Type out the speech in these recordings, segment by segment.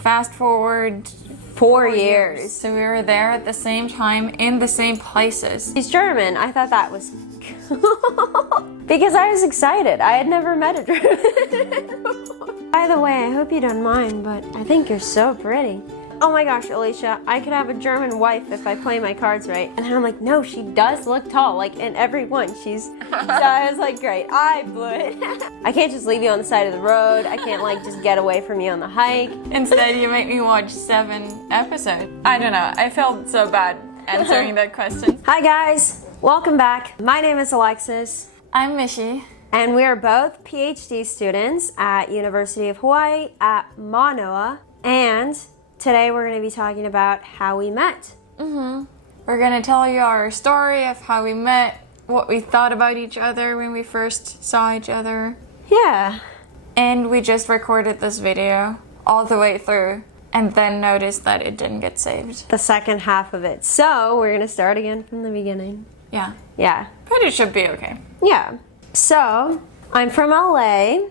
Fast forward 4 years. So we were there at the same time in the same places. He's German. I thought that was because I was excited. I had never met a German before. By the way, I hope you don't mind, but I think you're so pretty. Oh my gosh, Alicia, I could have a German wife if I play my cards right. And I'm like, no, she does look tall. Like in every one, so I was like, great, I blew it. I can't just leave you on the side of the road. I can't like just get away from you on the hike. Instead, you make me watch 7 episodes. I don't know, I felt so bad answering that question. Hi guys, welcome back. My name is Alexus. I'm Michi. And we are both PhD students at University of Hawaii at Manoa. And today we're going to be talking about how we met. We're going to tell you our story of how we met, what we thought about each other when we first saw each other. Yeah. And we just recorded this video all the way through and then noticed that it didn't get saved. The second half of it. So we're going to start again from the beginning. Yeah. Yeah. But it should be okay. Yeah. So I'm from LA.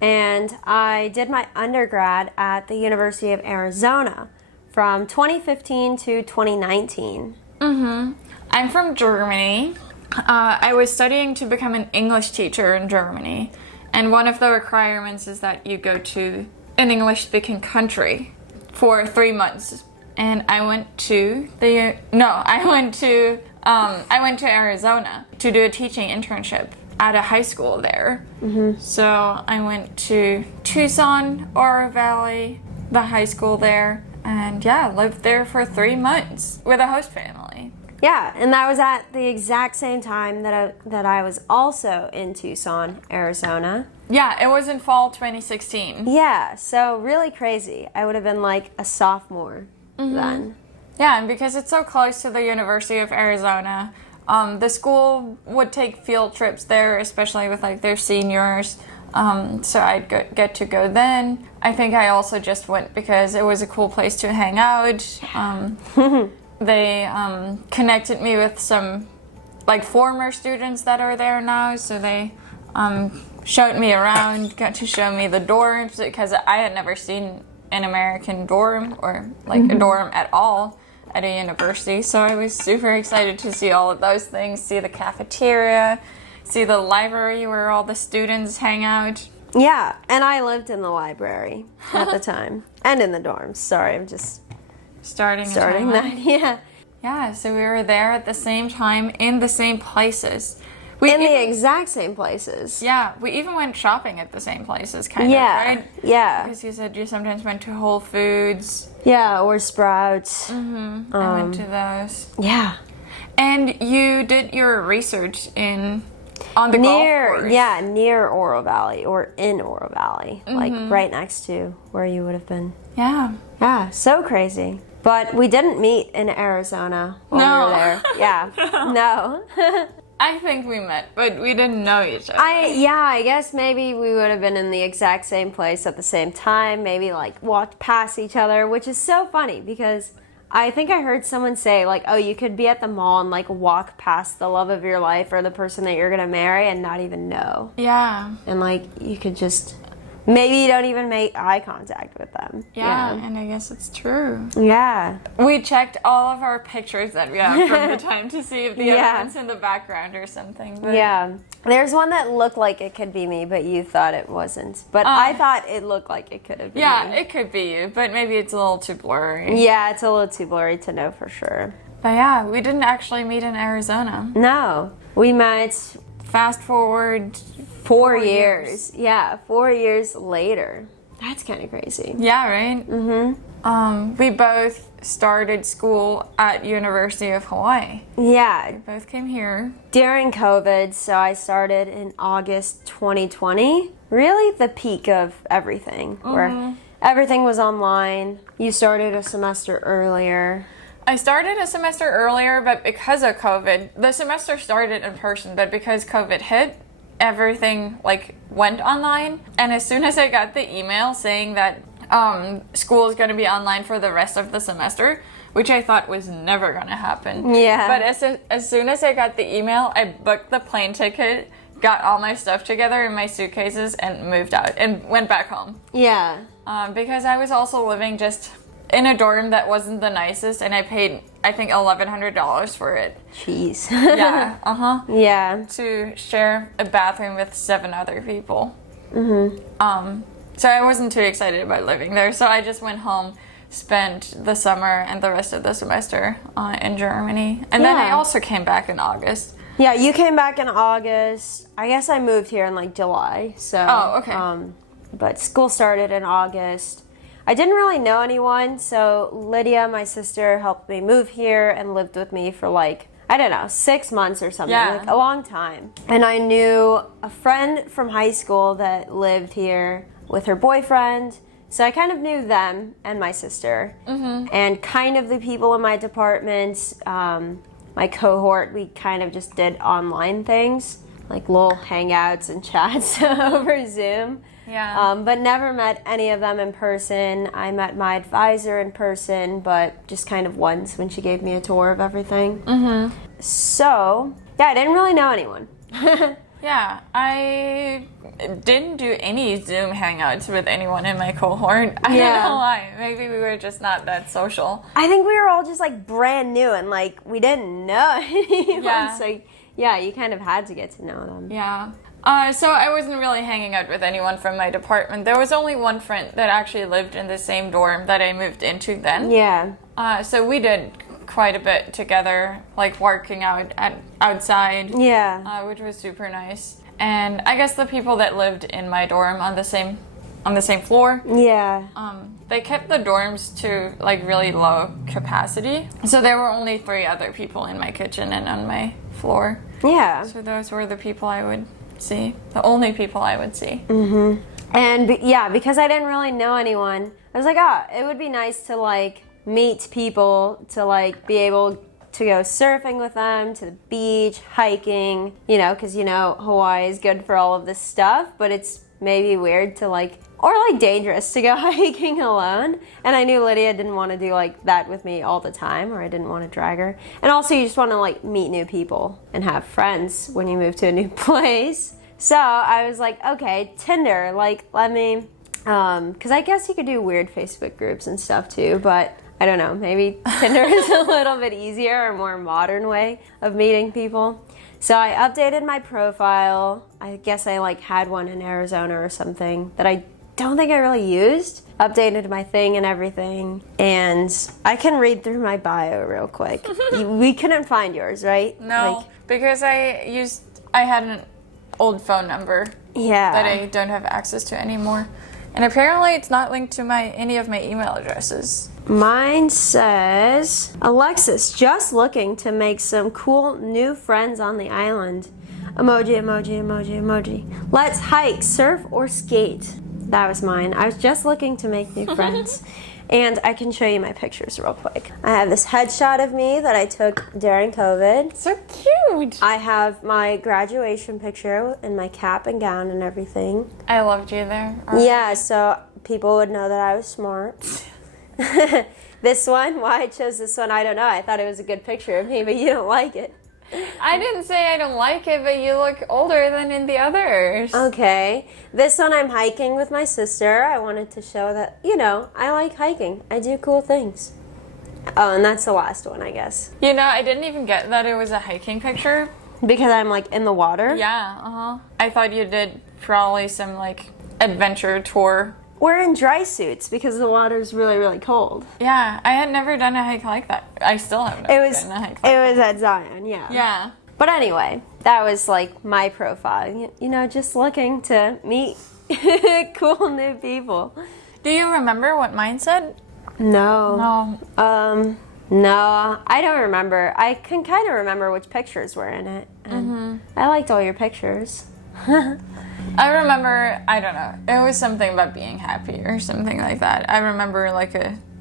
And I did my undergrad at the University of Arizona from 2015 to 2019. I'm from Germany. I was studying to become an English teacher in Germany. And one of the requirements is that you go to an English-speaking country for 3 months. And I went to Arizona to do a teaching internship at a high school there. So I went to Tucson, Oro Valley, the high school there, and yeah, lived there for 3 months with a host family. Yeah, and that was at the exact same time that I was also in Tucson, Arizona. Yeah, it was in fall 2016. Yeah, so really crazy. I would have been like a sophomore then. Yeah, and because it's so close to the University of Arizona, the school would take field trips there, especially with like their seniors. So I'd get to go then. I think I also just went because it was a cool place to hang out. They connected me with some like former students that are there now. So they showed me around, got to show me the dorms because I had never seen an American dorm or like a dorm at all at a university, so I was super excited to see all of those things, see the cafeteria, see the library where all the students hang out. Yeah, and I lived in the library at the time, and in the dorms. Sorry, I'm just starting that. Yeah. Yeah, so we were there at the same time in the same places. The exact same places. Yeah, we even went shopping at the same places, kind of, right? Yeah. Because you said you sometimes went to Whole Foods. Yeah, or Sprouts. I went to those. Yeah. And you did your research on the golf course. Yeah, near Oro Valley, or in Oro Valley. Like right next to where you would have been. Yeah. Yeah, so crazy. But we didn't meet in Arizona when we were there. Yeah. No. I think we met, but we didn't know each other. I guess maybe we would have been in the exact same place at the same time, maybe like walked past each other, which is so funny because I think I heard someone say like, oh, you could be at the mall and like walk past the love of your life or the person that you're gonna marry and not even know. Yeah. And like you could just, maybe you don't even make eye contact with them. Yeah, and I guess it's true. Yeah. We checked all of our pictures that we have from the time to see if the other one's in the background or something. But yeah. There's one that looked like it could be me, but you thought it wasn't. But I thought it looked like it could have been me. Yeah, it could be you, but maybe it's a little too blurry. Yeah, it's a little too blurry to know for sure. But yeah, we didn't actually meet in Arizona. No. We met fast forward 4 years. Yeah, 4 years later. That's kind of crazy. Yeah, right? We both started school at University of Hawaii. Yeah. We both came here. During COVID, so I started in August 2020. Really the peak of everything, where everything was online. You started a semester earlier. I started a semester earlier, but because of COVID, the semester started in person, but because COVID hit, everything like went online. And as soon as I got the email saying that school is going to be online for the rest of the semester, which I thought was never going to happen. Yeah. But as soon as I got the email, I booked the plane ticket, got all my stuff together in my suitcases, and moved out and went back home. Yeah. because I was also living just in a dorm that wasn't the nicest, and I paid, I think, $1,100 for it. Jeez. Yeah, Yeah. to share a bathroom with 7 other people. So I wasn't too excited about living there, so I just went home, spent the summer and the rest of the semester in Germany. And then I also came back in August. Yeah, you came back in August. I guess I moved here in like July, so. Oh, okay. But school started in August. I didn't really know anyone, so Lydia, my sister, helped me move here and lived with me for like, I don't know, 6 months or something, like a long time. And I knew a friend from high school that lived here with her boyfriend, so I kind of knew them and my sister. And kind of the people in my department, my cohort, we kind of just did online things, like little hangouts and chats over Zoom. Yeah. But never met any of them in person. I met my advisor in person, but just kind of once when she gave me a tour of everything. So, yeah, I didn't really know anyone. Yeah, I didn't do any Zoom hangouts with anyone in my cohort. I don't know why. Maybe we were just not that social. I think we were all just like brand new and like we didn't know anyone. Yeah. So, yeah, you kind of had to get to know them. Yeah. So I wasn't really hanging out with anyone from my department. There was only one friend that actually lived in the same dorm that I moved into then. Yeah. So we did quite a bit together, like working out outside. Yeah. Which was super nice. And I guess the people that lived in my dorm on the same floor. Yeah. They kept the dorms to like really low capacity. So there were only 3 other people in my kitchen and on my floor. Yeah. So those were the people I would see. The only people I would see. And because I didn't really know anyone, I was like, it would be nice to like meet people, to like be able to go surfing with them, to the beach, hiking, because Hawaii is good for all of this stuff, but it's maybe weird to like, or like dangerous to go hiking alone. And I knew Lydia didn't want to do like that with me all the time, or I didn't want to drag her. And also you just want to like meet new people and have friends when you move to a new place. So I was like, okay, Tinder, like let me, because I guess you could do weird Facebook groups and stuff too, but I don't know, maybe Tinder is a little bit easier or more modern way of meeting people. So I updated my profile. I guess I like had one in Arizona or something that I don't think I really used. Updated my thing and everything. And I can read through my bio real quick. We couldn't find yours, right? No, because I had an old phone number that I don't have access to anymore. And apparently it's not linked to any of my email addresses. Mine says, Alexis, just looking to make some cool new friends on the island. Emoji, emoji, emoji, emoji. Let's hike, surf, or skate. That was mine. I was just looking to make new friends. And I can show you my pictures real quick. I have this headshot of me that I took during COVID. So cute. I have my graduation picture in my cap and gown and everything. I loved you there. Yeah, so people would know that I was smart. This one, why I chose this one, I don't know. I thought it was a good picture of me, but you don't like it. I didn't say I don't like it, but you look older than in the others. Okay. This one I'm hiking with my sister. I wanted to show that, I like hiking. I do cool things. Oh, and that's the last one, I guess. I didn't even get that it was a hiking picture. Because I'm like in the water? Yeah, I thought you did probably some like adventure tour. We're in dry suits because the water's really, really cold. Yeah, I had never done a hike like that. I still have never done a hike like that. It was at Zion, yeah. Yeah. But anyway, that was like my profile. Just looking to meet cool new people. Do you remember what mine said? No. No, I don't remember. I can kind of remember which pictures were in it. I liked all your pictures. I remember, I don't know, it was something about being happy or something like that. I remember like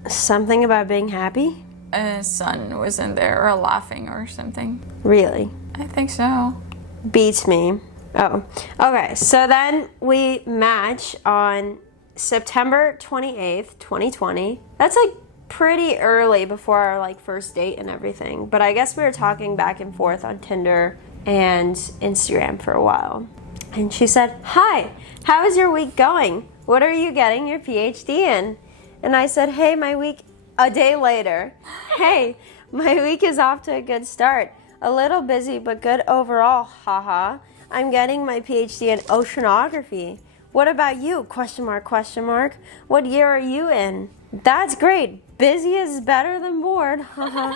something about being happy? A sun was in there or laughing or something. Really? I think so. Beats me. Oh, okay. So then we match on September 28th, 2020. That's like pretty early before our like first date and everything. But I guess we were talking back and forth on Tinder and Instagram for a while. And she said, "Hi, how is your week going? what are you getting your PhD in? And I said, hey, my week, a day later, hey, my week is off to a good start. A little busy, but good overall, haha. I'm getting my PhD in oceanography. What about you? Question mark, question mark. What year are you in? That's great. Busy is better than bored, haha.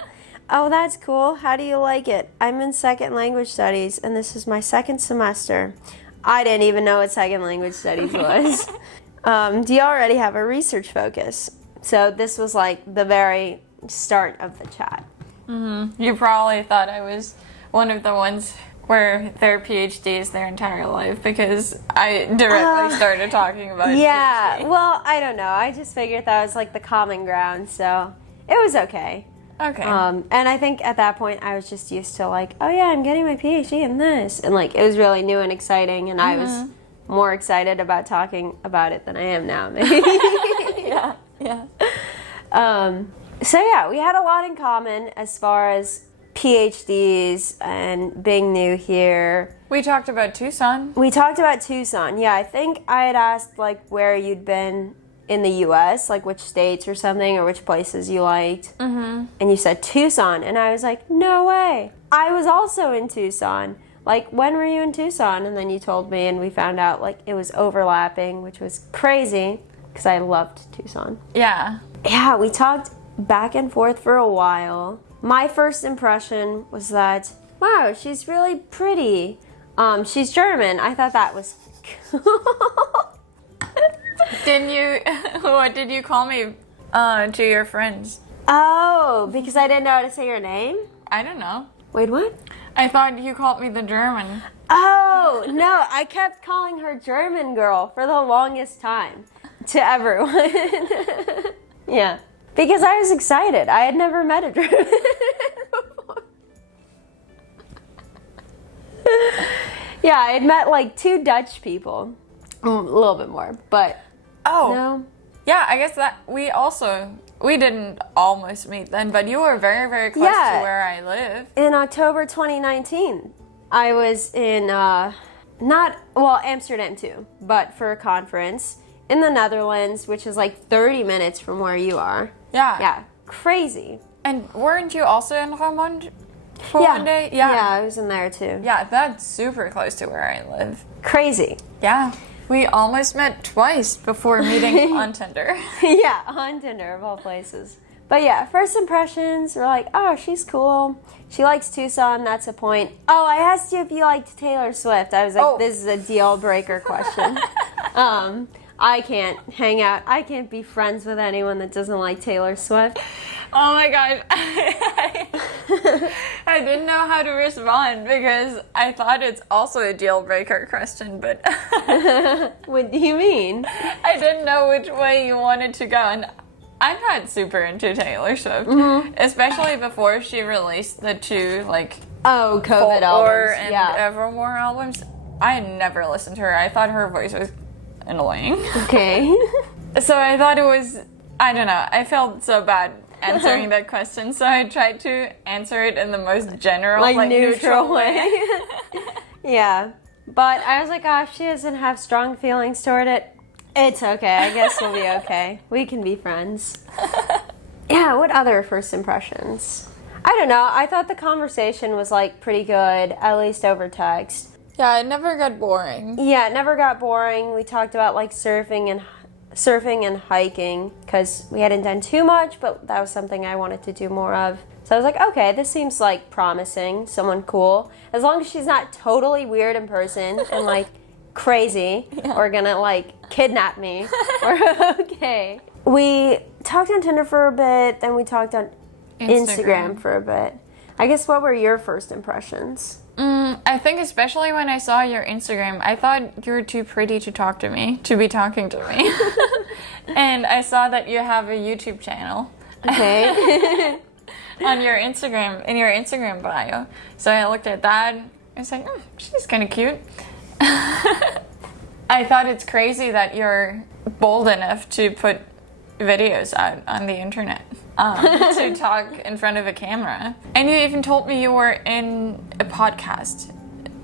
Oh, that's cool. How do you like it? I'm in second language studies, and this is my second semester. I didn't even know what second language studies was. Do you already have a research focus? So this was like the very start of the chat. Mm-hmm. You probably thought I was one of the ones where their PhDs their entire life because I directly started talking about yeah, PhD. Well, I don't know. I just figured that was like the common ground, so it was okay. Okay. And I think at that point I was just used to like, oh yeah, I'm getting my PhD in this. And like it was really new and exciting, and I was more excited about talking about it than I am now, maybe. Yeah. So yeah, we had a lot in common as far as PhDs and being new here. We talked about Tucson. We talked about Tucson. Yeah, I think I had asked like where you'd been in the U.S., like which states or something, or which places you liked. Mm-hmm. And you said Tucson, and I was like, no way. I was also in Tucson. Like, when were you in Tucson? And then you told me, and we found out like it was overlapping, which was crazy because I loved Tucson. Yeah. Yeah, we talked back and forth for a while. My first impression was that, wow, she's really pretty. She's German. I thought that was What did you call me to your friends? Oh, because I didn't know how to say your name? I don't know. Wait, what? I thought you called me the German. Oh, no, I kept calling her German girl for the longest time to everyone. Yeah, because I was excited. I had never met a German before. Yeah, I had met like 2 Dutch people. A little bit more, but Oh. no. Yeah, I guess that we didn't almost meet then, but you were very, very close to where I live. In October 2019, I was in, Amsterdam too, but for a conference in the Netherlands, which is like 30 minutes from where you are. Yeah. Yeah, crazy. And weren't you also in Roermond for one day? Yeah, I was in there too. Yeah, that's super close to where I live. Crazy. Yeah. We almost met twice before meeting on Tinder. Yeah, on Tinder of all places. But yeah, first impressions were like, oh, she's cool. She likes Tucson, that's a point. Oh, I asked you if you liked Taylor Swift. I was like, This is a deal breaker question. I can't hang out. I can't be friends with anyone that doesn't like Taylor Swift. Oh my gosh. I didn't know how to respond because I thought it's also a deal breaker question, but What do you mean? I didn't know which way you wanted to go. And I'm not super into Taylor Swift, especially before she released the 2 COVID Folklore albums. and Evermore albums. I had never listened to her. I thought her voice was annoying. Okay. So I thought it was, I don't know, I felt so bad answering that question, so I tried to answer it in the most general, neutral way. Yeah. But I was like, if she doesn't have strong feelings toward it, it's okay. I guess we'll be okay. We can be friends. Yeah, what other first impressions? I don't know. I thought the conversation was pretty good, at least over text. Yeah, it never got boring. Yeah, it never got boring. We talked about surfing and hiking because we hadn't done too much, but that was something I wanted to do more of. So I was like, okay, this seems promising, someone cool. As long as she's not totally weird in person and crazy or gonna kidnap me, we're okay. We talked on Tinder for a bit, then we talked on Instagram for a bit. I guess what were your first impressions? I think especially when I saw your Instagram, I thought you were too pretty to be talking to me. And I saw that you have a YouTube channel. Okay. On your Instagram, in your Instagram bio. So I looked at that. I was like, she's kind of cute. I thought it's crazy that you're bold enough to put videos out on the internet. To talk in front of a camera. And you even told me you were in a podcast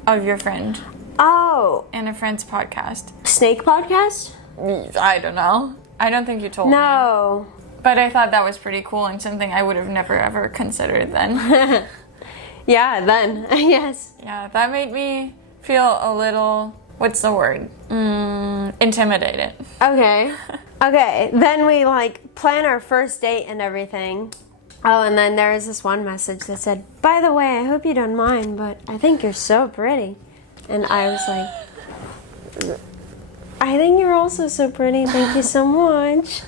of your friend. Oh. In a friend's podcast. Snake podcast? I don't know. I don't think you told me. No. But I thought that was pretty cool and something I would have never ever considered then. Yeah, then. Yes. Yeah, that made me feel a little, what's the word? Intimidated. Okay. Okay, then we like plan our first date and everything. Oh, and then there was this one message that said, "By the way, I hope you don't mind, but I think you're so pretty." And I was like, "I think you're also so pretty. Thank you so much."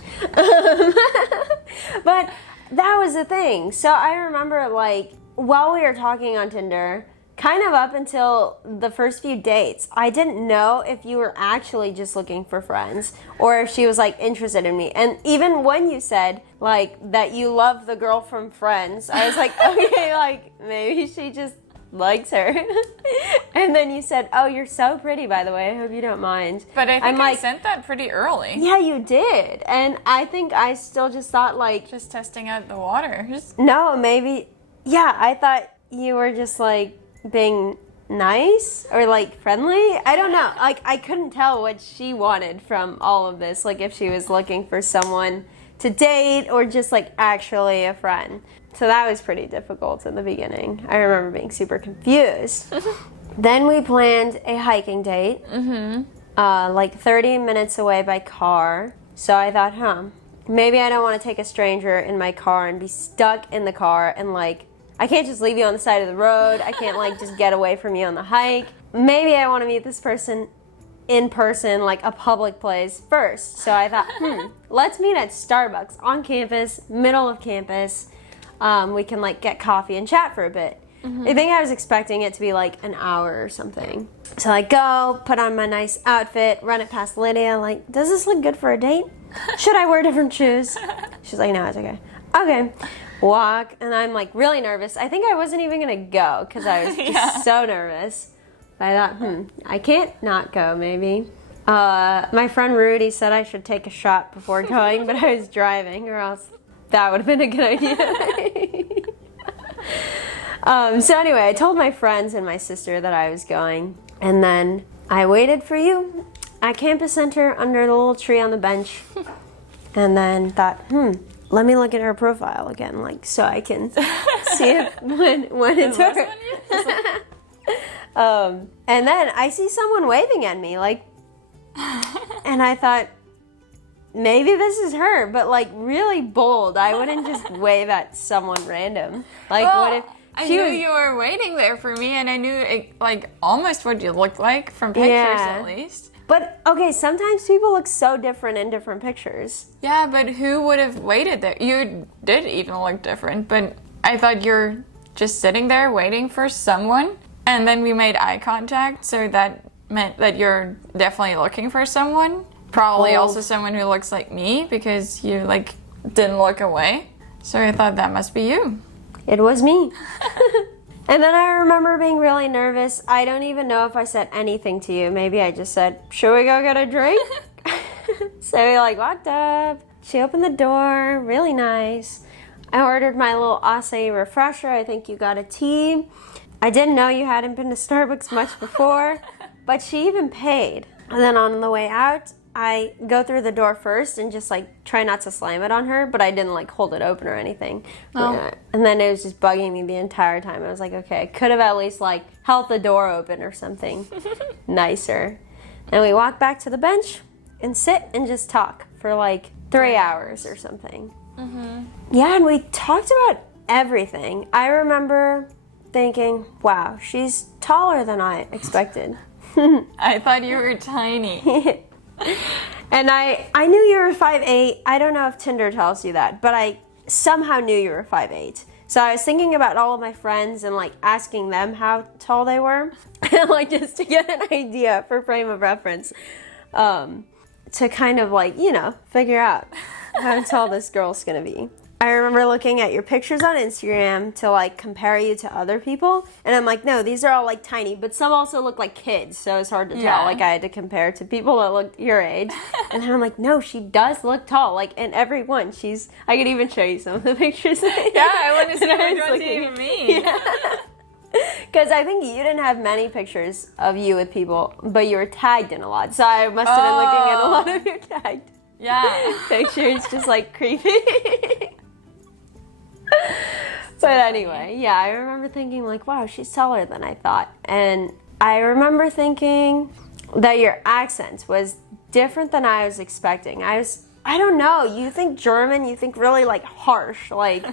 But that was the thing. So I remember like while we were talking on Tinder, kind of up until the first few dates, I didn't know if you were actually just looking for friends or if she was like interested in me. And even when you said like that you love the girl from Friends, I was like, okay, like maybe she just likes her. And then you said, "Oh, you're so pretty, by the way. I hope you don't mind." But I think I sent that pretty early. Yeah, you did. And I think I still just thought like... Just testing out the waters. No, maybe... Yeah, I thought you were just like being nice or like friendly. I don't know. Like I couldn't tell what she wanted from all of this. Like if she was looking for someone to date or just like actually a friend. So that was pretty difficult in the beginning. I remember being super confused. Then we planned a hiking date, like 30 minutes away by car. So I thought, maybe I don't want to take a stranger in my car and be stuck in the car and like, I can't just leave you on the side of the road. I can't like just get away from you on the hike. Maybe I want to meet this person in person, like a public place first. So I thought, let's meet at Starbucks on campus, middle of campus. We can like get coffee and chat for a bit. I think I was expecting it to be like an hour or something. So I go, put on my nice outfit, run it past Lydia, like, "Does this look good for a date? Should I wear different shoes?" She's like, "No, it's okay." Okay. Walk, and I'm like really nervous. I think I wasn't even gonna go because I was just so nervous. But I thought, I can't not go maybe. My friend Rudy said I should take a shot before going, but I was driving or else that would have been a good idea. So anyway, I told my friends and my sister that I was going, and then I waited for you at Campus Center under the little tree on the bench, and then thought, let me look at her profile again, like so I can see if when it's her. And then I see someone waving at me, like, and I thought, maybe this is her, but like really bold. I wouldn't just wave at someone random. Like, what if I knew you were waiting there for me, and I knew like almost what you looked like from pictures at least. But okay, sometimes people look so different in different pictures. Yeah, but who would have waited there? You did even look different, but I thought you're just sitting there waiting for someone, and then we made eye contact, so that meant that you're definitely looking for someone. Probably also someone who looks like me, because you like didn't look away. So I thought that must be you. It was me. And then I remember being really nervous. I don't even know if I said anything to you. Maybe I just said, "Should we go get a drink?" So we like walked up. She opened the door, really nice. I ordered my little acai refresher. I think you got a tea. I didn't know you hadn't been to Starbucks much before, but she even paid. And then on the way out, I go through the door first and just like try not to slam it on her, but I didn't like hold it open or anything. Oh. And then it was just bugging me the entire time. I was like, okay, I could have at least like held the door open or something nicer. And we walk back to the bench and sit and just talk for like 3 hours or something. Yeah, and we talked about everything. I remember thinking, wow, she's taller than I expected. I thought you were tiny. And I knew you were 5'8". I don't know if Tinder tells you that, but I somehow knew you were 5'8". So I was thinking about all of my friends and like asking them how tall they were, like just to get an idea for frame of reference, to kind of like, you know, figure out how tall this girl's gonna be. I remember looking at your pictures on Instagram to like compare you to other people, and I'm like, no, these are all like tiny, but some also look like kids, so it's hard to tell. Like I had to compare to people that looked your age, and then I'm like, no, she does look tall. Like in every one, I could even show you some of the pictures. Yeah, I want to see which ones you even mean. Because I think you didn't have many pictures of you with people, but you were tagged in a lot. So I must have been looking at a lot of your tagged pictures, just like creepy. But anyway, yeah, I remember thinking like, wow, she's taller than I thought. And I remember thinking that your accent was different than I was expecting. I don't know, you think German, you think really like harsh, like,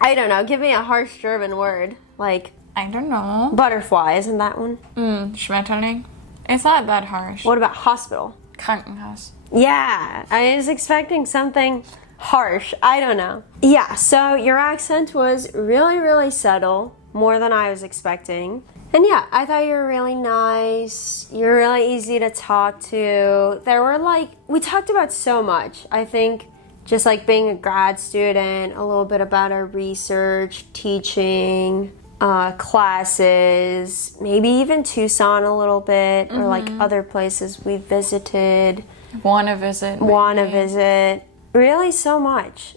I don't know, give me a harsh German word, like. I don't know. Butterfly, isn't that one? Schmetterling. It's not that harsh. What about hospital? Krankenhaus. Yeah, I was expecting something harsh. I don't know. Yeah, so your accent was really, really subtle, more than I was expecting. And yeah, I thought you were really nice. You're really easy to talk to. There were we talked about so much. I think just like being a grad student, a little bit about our research, teaching, classes, maybe even Tucson a little bit, or like other places we visited. Wanna visit. Really so much.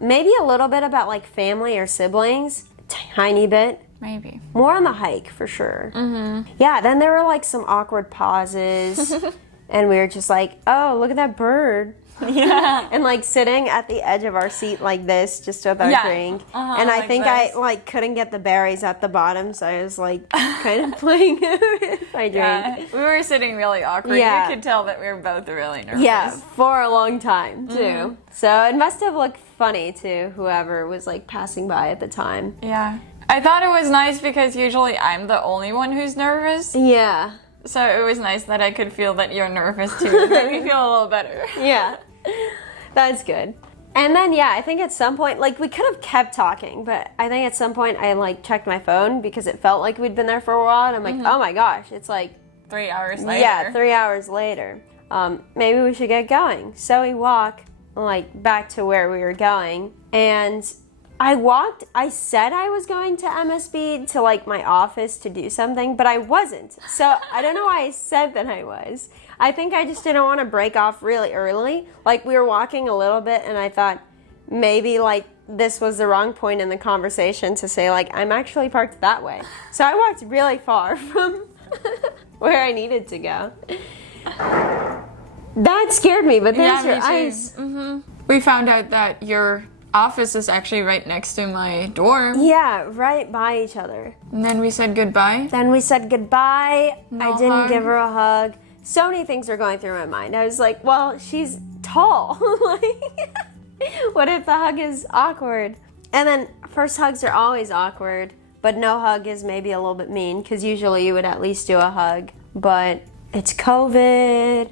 Maybe a little bit about like family or siblings. Tiny bit. Maybe. More on the hike for sure. Yeah, then there were like some awkward pauses. And we were just like, oh, look at that bird. Yeah. And like sitting at the edge of our seat like this, just with our drink. And I think I like couldn't get the berries at the bottom, so I was like kind of playing with my drink. Yeah. We were sitting really awkward. Yeah. You could tell that we were both really nervous. Yeah, for a long time too. So it must have looked funny to whoever was like passing by at the time. Yeah. I thought it was nice because usually I'm the only one who's nervous. Yeah. So it was nice that I could feel that you're nervous too. It made me feel a little better. Yeah. That's good. And then, yeah, I think at some point, like, we could have kept talking, but I think at some point I, like, checked my phone because it felt like we'd been there for a while, and I'm like, oh my gosh, it's like 3 hours later. Yeah, 3 hours later. Maybe we should get going. So we walk, like, back to where we were going, and I said I was going to MSB to, like, my office to do something, but I wasn't. So I don't know why I said that I was. I think I just didn't want to break off really early. Like, we were walking a little bit, and I thought maybe, like, this was the wrong point in the conversation to say, like, I'm actually parked that way. So I walked really far from where I needed to go. That scared me, but there's your eyes. We found out that your office is actually right next to my dorm. Yeah, right by each other. And then we said goodbye. I didn't hug. give her a hug. So many things are going through my mind. I was like, well, she's tall. Like, what if the hug is awkward? And then first hugs are always awkward, but no hug is maybe a little bit mean because usually you would at least do a hug. But it's COVID.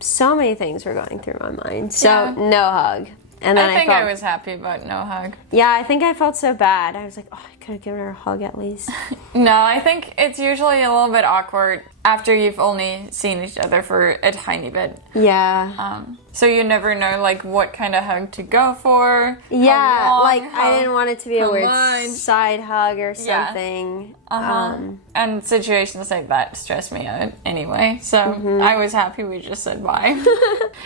So many things were going through my mind. So no hug. And then I was happy about no hug. Yeah, I think I felt so bad. I was like, oh, I could have given her a hug at least. No, I think it's usually a little bit awkward after you've only seen each other for a tiny bit. Yeah. So you never know, like, what kind of hug to go for. Yeah, how long, like, I didn't want it to be a weird much. side hug or something. And situations like that stress me out anyway. So I was happy we just said bye.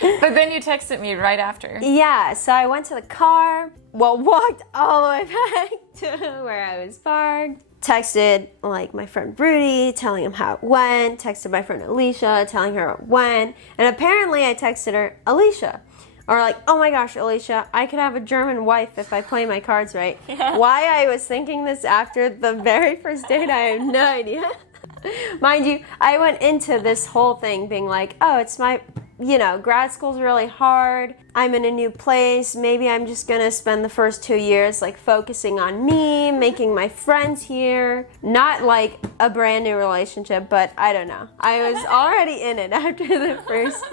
But then you texted me right after. Yeah, so I went to the car, walked all the way back to where I was parked. Texted, like, my friend Rudy, telling him how it went. Texted my friend Alicia, telling her how it went. And apparently I texted her, Alicia. Or like, oh my gosh, Alicia, I could have a German wife if I play my cards right. Yeah. Why I was thinking this after the very first date, I have no idea. Mind you, I went into this whole thing being like, oh, it's my, grad school's really hard. I'm in a new place. Maybe I'm just going to spend the first 2 years, like, focusing on me, making my friends here. Not, like, a brand new relationship, but I don't know. I was already in it after the first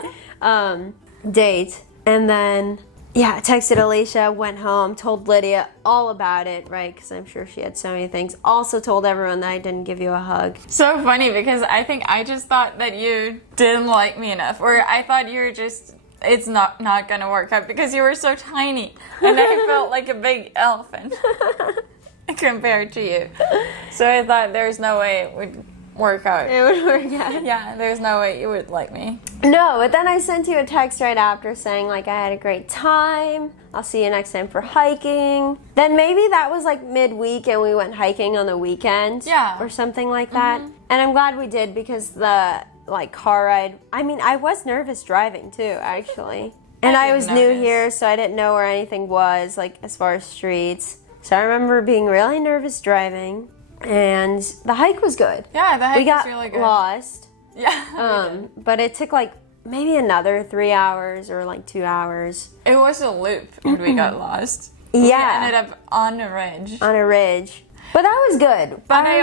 date. And then, I texted Alicia, went home, told Lydia all about it, right? Because I'm sure she had so many things. Also told everyone that I didn't give you a hug. So funny, because I think I just thought that you didn't like me enough. Or I thought you were just, it's not going to work out because you were so tiny. And I felt like a big elephant compared to you. So I thought there's no way it would work out. It would work out. Yeah, there's no way you would like me. No, but then I sent you a text right after saying, like, I had a great time. I'll see you next time for hiking. Then maybe that was like midweek and we went hiking on the weekend. Yeah. Or something like that. And I'm glad we did because the, like, car ride, I mean, I was nervous driving too, actually. And I was new here, so I didn't know where anything was, like, as far as streets. So I remember being really nervous driving. And the hike was good. Yeah, the hike was really good. We got lost. Yeah. But it took like maybe another 3 hours or like 2 hours. It was a loop when we got lost. Yeah. We ended up on a ridge. On a ridge. But that was good. But I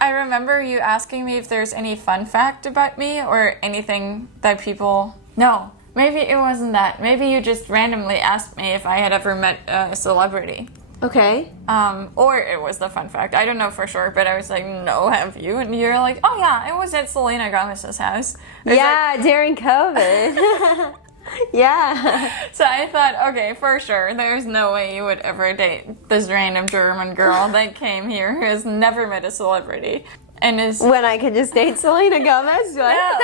I remember you asking me if there's any fun fact about me or anything that people... No, maybe it wasn't that. Maybe you just randomly asked me if I had ever met a celebrity. Okay. Or it was the fun fact. I don't know for sure, but I was like, no, have you? And you're like, oh yeah, I was at Selena Gomez's house. Yeah, during COVID. Yeah. So I thought, okay, for sure, there's no way you would ever date this random German girl that came here who has never met a celebrity. And is... When I could just date Selena Gomez? No.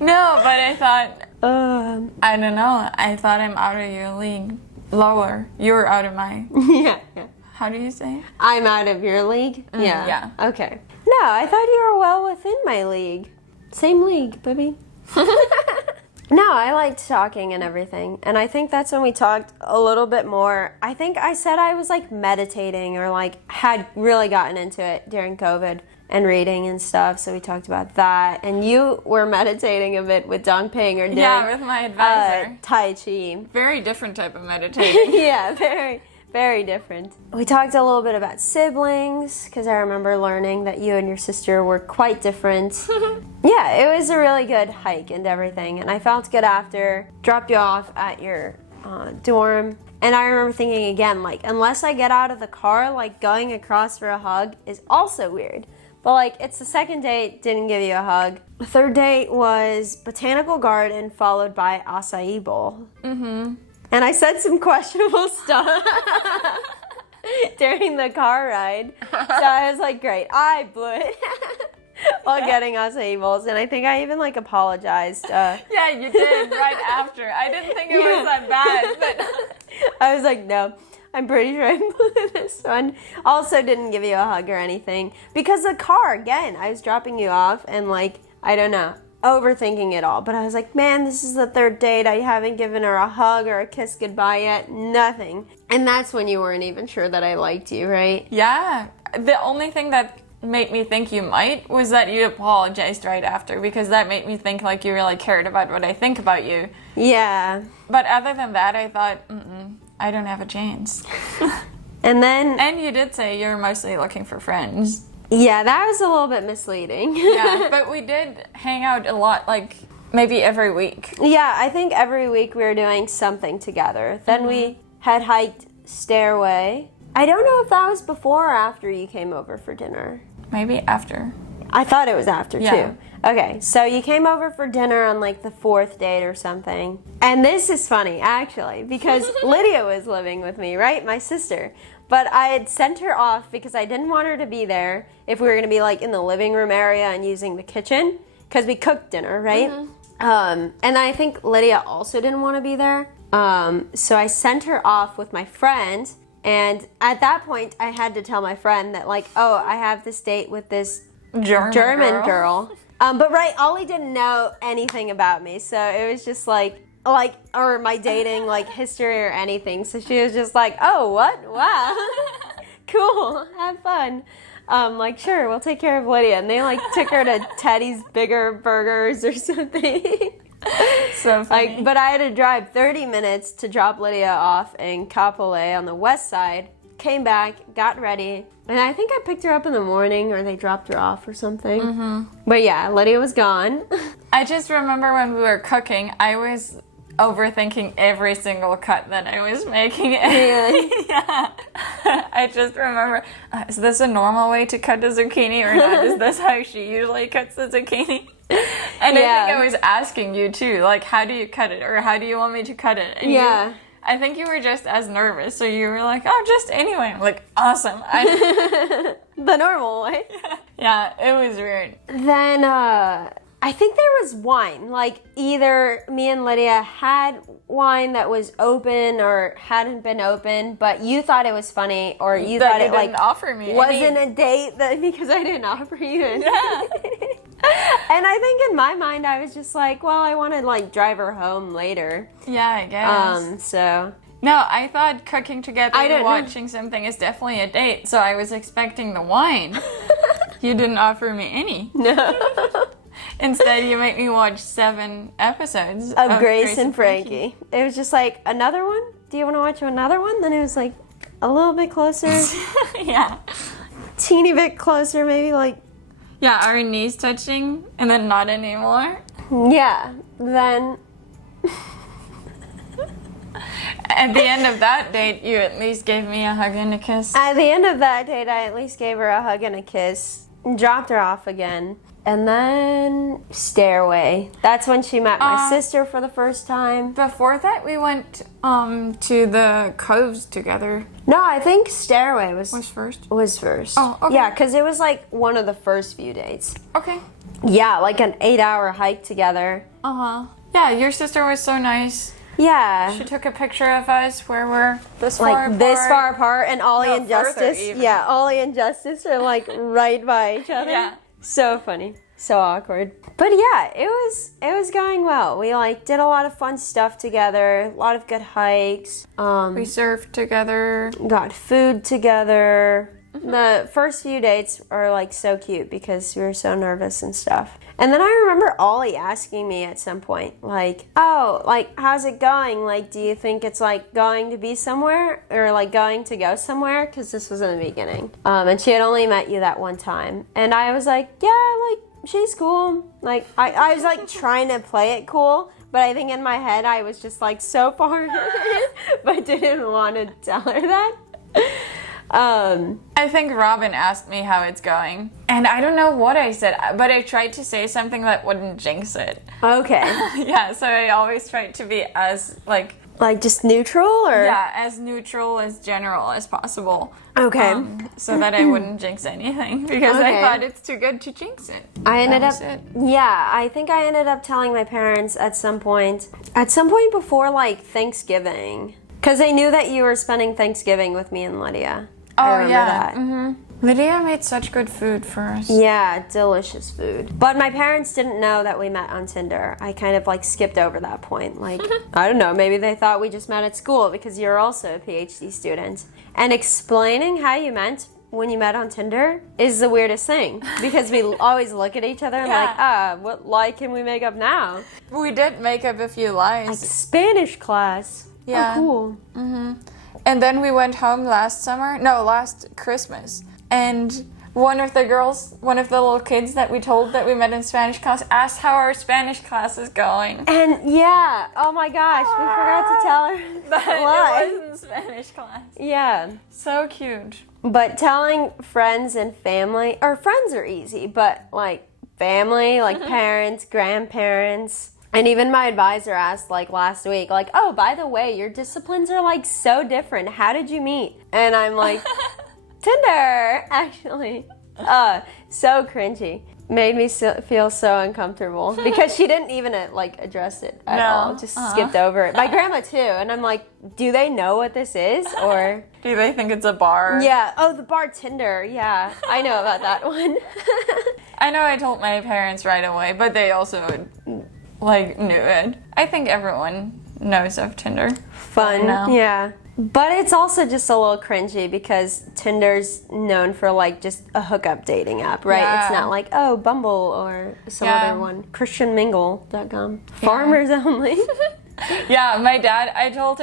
No, but I thought, I don't know, I thought I'm out of your league. Lower. You're out of my... Yeah. How do you say? I'm out of your league? Yeah. Okay. No, I thought you were well within my league. Same league, baby. No, I liked talking and everything. And I think that's when we talked a little bit more. I think I said I was like meditating or like had really gotten into it during COVID and reading and stuff. So we talked about that. And you were meditating a bit with Dongping or doing with my advisor. Tai Chi. Very different type of meditating. Yeah, very different. We talked a little bit about siblings, because I remember learning that you and your sister were quite different. Yeah, it was a really good hike and everything, and I felt good after. Dropped you off at your dorm, and I remember thinking again, like, unless I get out of the car, like, going across for a hug is also weird. But, like, it's the second date, didn't give you a hug. The third date was Botanical Garden, followed by Acai Bowl. Mm-hmm. And I said some questionable stuff during the car ride. So I was like, great, I blew it while getting acai bowls. And I think I even, like, apologized. Yeah, you did right after. I didn't think it was that bad, but... I was like, no, I'm pretty sure I blew this one. Also didn't give you a hug or anything. Because the car, again, I was dropping you off and, like, I don't know, overthinking it all. But I was like, man, this is the third date. I haven't given her a hug or a kiss goodbye yet. Nothing. And that's when you weren't even sure that I liked you, right? Yeah. The only thing that made me think you might was that you apologized right after, because that made me think like you really cared about what I think about you. Yeah. But other than that, I thought, I don't have a chance. And you did say you're mostly looking for friends. Yeah, that was a little bit misleading. Yeah, but we did hang out a lot, like maybe every week. Yeah, I think every week we were doing something together. Then we had hiked Stairway. I don't know if that was before or after you came over for dinner. Maybe after. I thought it was after, Yeah. too. Okay, so you came over for dinner on, like, the fourth date or something. And this is funny, actually, because Lydia was living with me, right? My sister. But I had sent her off because I didn't want her to be there if we were going to be, like, in the living room area and using the kitchen, because we cooked dinner, right? And I think Lydia also didn't want to be there. So I sent her off with my friend. And at that point, I had to tell my friend that, like, oh, I have this date with this German girl. But right, Ollie didn't know anything about me, so it was just like, or my dating, like, history or anything. So she was just like, oh, what? Wow. Cool. Have fun. Like, sure, we'll take care of Lydia. And they, like, took her to Teddy's Bigger Burgers or something. So funny. Like, but I had to drive 30 minutes to drop Lydia off in Kapolei on the west side. Came back, got ready, and I think I picked her up in the morning, or they dropped her off or something. But yeah, Lydia was gone. I just remember when we were cooking, I was overthinking every single cut that I was making. Really? Yeah. I just remember, is this a normal way to cut a zucchini or not? Is this how she usually cuts the zucchini? And I think I was asking you too, like, how do you cut it? Or how do you want me to cut it? And I think you were just as nervous. So you were like, oh, just anyway. I'm like, awesome. the normal way. Yeah, it was weird. Then I think there was wine. Like either me and Lydia had wine that was open or hadn't been open, but you thought it was funny, or you That thought you it like didn't offer me wasn't any. a date that because I didn't offer you any. Yeah. And I think in my mind I was just like, well, I want to like drive her home later. Yeah, I guess. So No, I thought cooking together I and don't know. watching something is definitely a date, so I was expecting the wine. You didn't offer me any. no. Instead, you make me watch 7 episodes Of Grace and Frankie. It was just like, another one? Do you want to watch another one? Then it was like a little bit closer, Yeah. teeny bit closer, maybe like, Yeah, our knees touching, and then not anymore. yeah. Then At the end of that date, you at least gave me a hug and a kiss. at the end of that date, I at least gave her a hug and a kiss, and dropped her off again. And then stairway. That's when she met my sister for the first time. Before that, we went to the coves together. No, I think stairway Was first? was first. Oh, okay. Yeah, because it was like one of the first few dates. Okay. Yeah, like an 8-hour hike together. Uh-huh. Yeah, your sister was so nice. Yeah. She took a picture of us where we're this far Like apart. this far apart, and Ollie No, and further Justice. even. Yeah, Ollie and Justice are like right by each other. Yeah. So funny. So awkward. But yeah, it was going well. We like did a lot of fun stuff together, a lot of good hikes. We surfed together. Got food together. The first few dates are like so cute because we were so nervous and stuff. And then I remember Ollie asking me at some point, like, oh, like, how's it going? Like, do you think it's like going to be somewhere or like going to go somewhere? Because this was in the beginning. And she had only met you that one time. And I was like, yeah, like, she's cool. Like, I was like trying to play it cool. But I think in my head I was just like so far but didn't want to tell her that. I think Robin asked me how it's going. And I don't know what I said, but I tried to say something that wouldn't jinx it. Okay. Yeah, so I always tried to be as, like just neutral or? yeah, as neutral, as general as possible. Okay. So that I wouldn't jinx anything. Because Okay. I thought it's too good to jinx it. I ended That up, was it. yeah, I think I ended up telling my parents at some point before like Thanksgiving. Because they knew that you were spending Thanksgiving with me and Lydia. I Oh, remember yeah. that. Mm-hmm. Lydia made such good food for us. Yeah, delicious food. But my parents didn't know that we met on Tinder. I kind of like skipped over that point. Like, I don't know, maybe they thought we just met at school because you're also a PhD student. And explaining how you meant when you met on Tinder is the weirdest thing. Because we always look at each other and Yeah. what lie can we make up now? We did make up a few lies. Spanish class. Yeah. Oh, cool. And then we went home last Christmas. And one of the little kids that we told that we met in Spanish class asked how our Spanish class is going. And yeah, oh my gosh, we forgot to tell her But lie. it was in Spanish class. Yeah. So cute. But telling friends and family, or friends are easy, but like family, like parents, grandparents, and even my advisor asked like last week, like, oh, by the way, your disciplines are like so different. How did you meet? And I'm like, Tinder, actually. So cringy. Made me feel so uncomfortable because she didn't even like address it at all. Just skipped over it. My grandma too. And I'm like, do they know what this is? Or Do they think it's a bar? yeah. Oh, the bar Tinder. Yeah, I know about that one. I know I told my parents right away, but they also like knew it. I think everyone knows of Tinder. Fun. now. Yeah. But it's also just a little cringy because Tinder's known for like just a hookup dating app, right? Yeah. It's not like, oh, Bumble or some Yeah. other one. ChristianMingle.com. Farmers only. Yeah, my dad, I told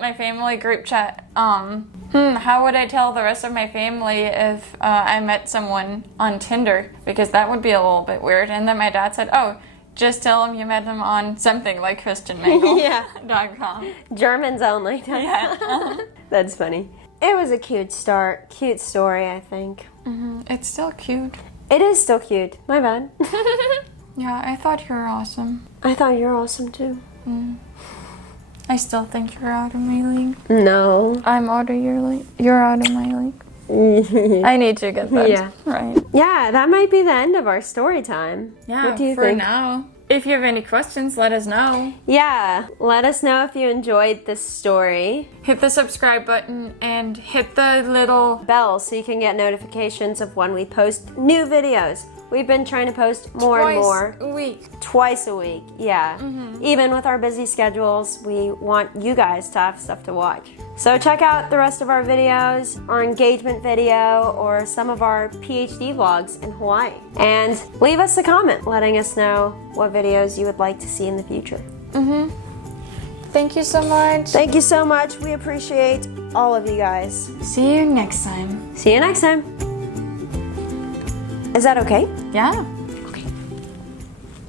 my family group chat, how would I tell the rest of my family if I met someone on Tinder? Because that would be a little bit weird. And then my dad said, oh, just tell them you met them on something like ChristianMingle.com. Yeah. Germans only. Yeah. That's funny. It was a cute start. Cute story, I think. It's still cute. It is still cute. My bad. Yeah, I thought you were awesome. I thought you were awesome too. I still think you're out of my league. No. I'm out of your league. You're out of my league. I need to get that. Yeah. Right. Yeah, that might be the end of our story time. Yeah, what do you for think? now. If you have any questions, let us know. Yeah, let us know if you enjoyed this story. Hit the subscribe button and hit the little Bell so you can get notifications of when we post new videos. We've been trying to post more and more. twice a week. Twice a week, yeah. Even with our busy schedules, we want you guys to have stuff to watch. So check out the rest of our videos, our engagement video, or some of our PhD vlogs in Hawaii. And leave us a comment letting us know what videos you would like to see in the future. Thank you so much. Thank you so much. We appreciate all of you guys. See you next time. See you next time. Is that okay? Yeah.